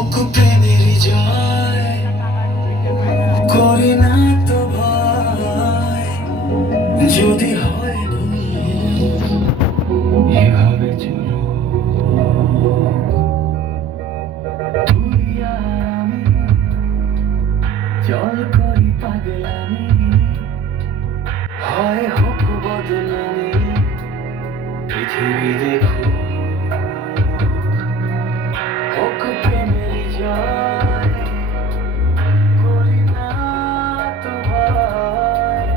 হোক প্রেমের জয়, করি না তো ভয়, যদি হয় ভুল এভাবে চলো। তুই আর আমি চল করি পাগলামি, হয় হোক বদনামি, পৃথিবী দেখো হোক প্রেমের জয়, করি না তো ভয়,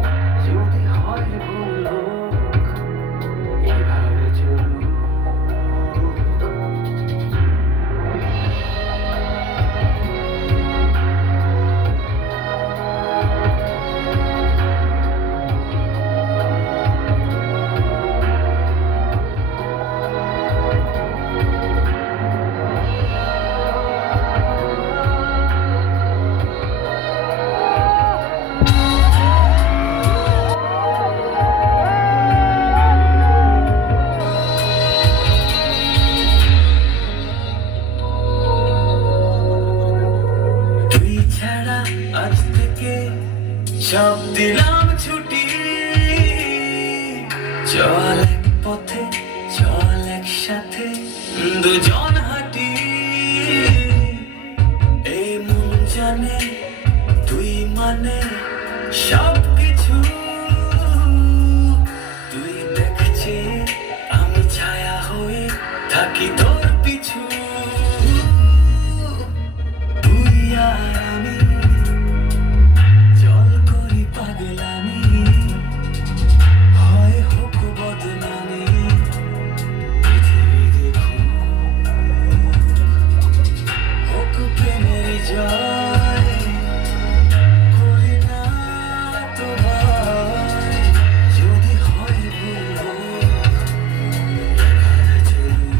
যদি হয় ভুল হোক এভাবে চলো। আজ থেকে সব দিলাম ছুটি, চল এক পথে চল একসাথে দুজন হাঁটি। এই মন জানে তুই মানে সব কিছু, তুই দেখছে আমি ছায়া হয়ে থাকি তোর পিছু। তুই আর আমি চল করি পাগলামি, হয় হোক বদনামি, পৃথিবী দেখো হোক প্রেমের জয়, করি না তো ভয়, যদি হয় ভুল এভাবে চলো।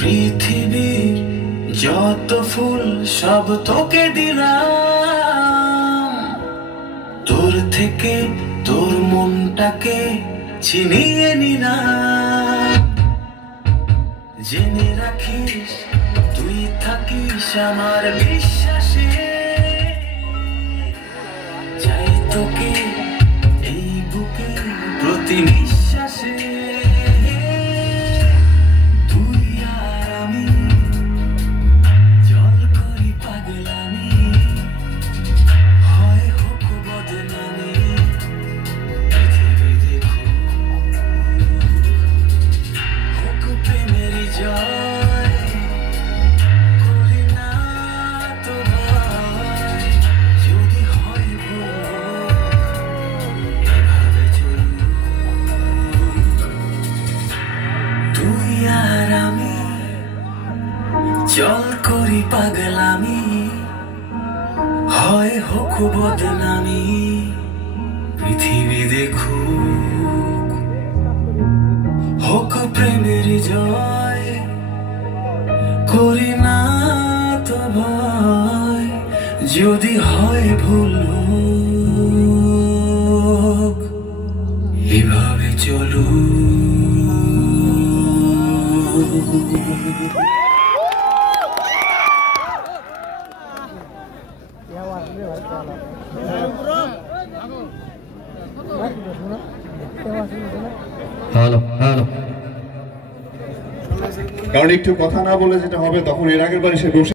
পৃথিবীর যত ফুল সব তোকে দিলাম, তোর থেকে তোর মনটাকে ছিনিয়ে নিলাম। জেনে রাখিস তুই থাকিস আমার বিশ্বাসে, চাই তোকে এই বুকে প্রতি নিঃশ্বাসে। চল করি পাগলামি, হয় হোক বদনামি, পৃথিবী দেখুক হোক প্রেমের জয়, করি না তো ভয়, যদি হয় ভুল হোক এভাবে চলো। কারণ একটু কথা না বলে যেটা হবে, তখন এর আগের বার এসে বসে